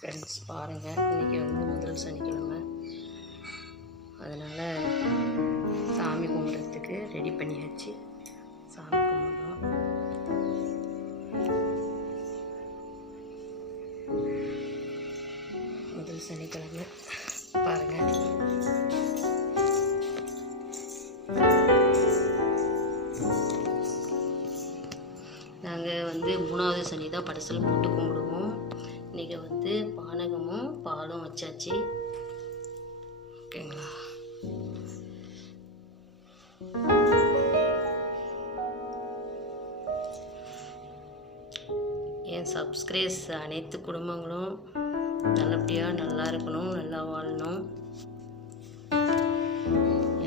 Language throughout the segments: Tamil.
ஃப்ரெண்ட்ஸ் பாருங்கள், இன்றைக்கி வந்து முதல் சனிக்கிழமை, அதனால் சாமி கும்பிட்றதுக்கு ரெடி பண்ணியாச்சு. சாமி கும்பிடணும். முதல் சனிக்கிழமை பாருங்கள். நாங்கள் வந்து 3வது சனி தான் படசல் போட்டு கும்பிடுவோம். இன்றைக்கி வந்து பானகமும் பாலும் வச்சாச்சு. ஓகேங்களா? என் சப்ஸ்கிரைபர்ஸ் அனைத்து குடும்பங்களும் நல்லபடியாக நல்லா இருக்கணும், நல்லா வாழணும்.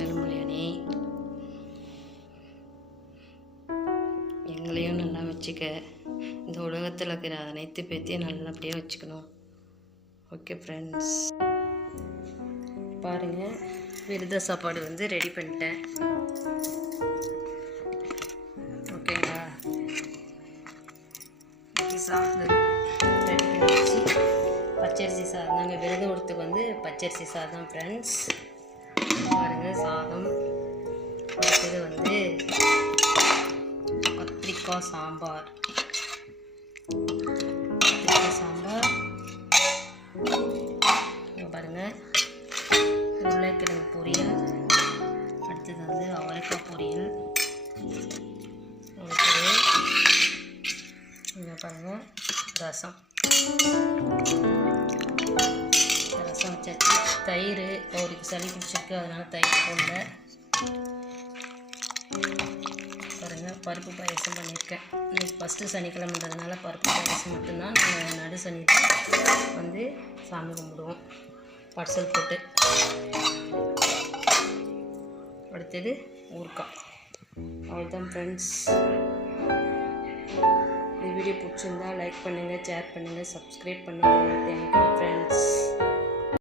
ஏழுமலையானே எங்களையும் நல்லா வச்சுக்க, இந்த உலகத்தில் இருக்கிற அனைத்து பேர்த்தையும் நல்லபடியாக வச்சுக்கணும். ஓகே ஃப்ரெண்ட்ஸ், பாருங்கள், விரத சாப்பாடு வந்து ரெடி பண்ணிட்டேன். ஓகேங்களா? சாதம் ரெடி பண்ணிடுச்சு. பச்சரிசி சாதம், நாங்கள் விரதம் ஒருத்துக்கு வந்து பச்சரிசி சாதம் ஃப்ரெண்ட்ஸ். பாருங்கள், சாதம். அடுத்தது வந்து கத்திரிக்காய் சாம்பார். பாருங்கள், உருளைக்கிழங்கு பொரியல். அடுத்தது வந்து அவரைக்காய் பொரியல். அடுத்தது இங்கே பாருங்கள், ரசம் வச்சாச்சு. தயிர், அவருக்கு சளி பிடிச்சிருக்கு, அதனால் தயிர் போடல. பாருங்கள், பருப்பு பாயசம் பண்ணியிருக்கேன். இன்னைக்கு ஃபஸ்ட்டு சனிக்கிழமைன்றதுனால பருப்பு பாயசம் மட்டும்தான். நாங்கள் நடு சனி வந்து சாமி கும்பிடுவோம் படசல் போட்டு. அடுத்தது ஊறுகாய். அவ்வளோதான் ஃப்ரெண்ட்ஸ். இந்த வீடியோ பிடிச்சிருந்தா லைக் பண்ணுங்கள், ஷேர் பண்ணுங்கள், சப்ஸ்கிரைப் பண்ணுங்கள். Thank you friends.